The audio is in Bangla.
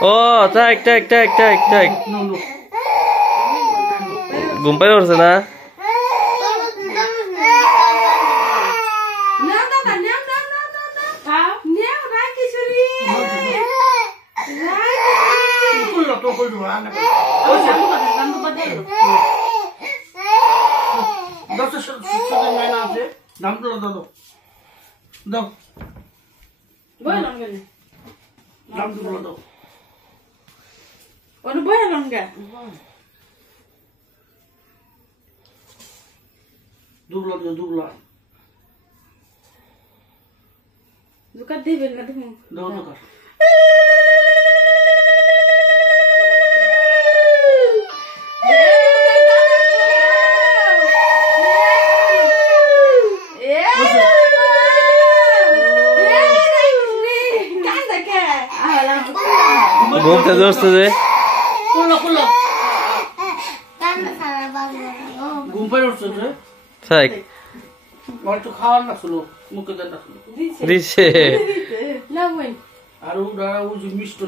ও থাক থাক থাক থাক থাক ঘুম পাই উঠছে না ঘুমতে ধরছে যে ঘুম পাই উঠছে থাক একটু খাওয়ার না ছিল মুখে দিছে আর ওরা ওই যে মিষ্টি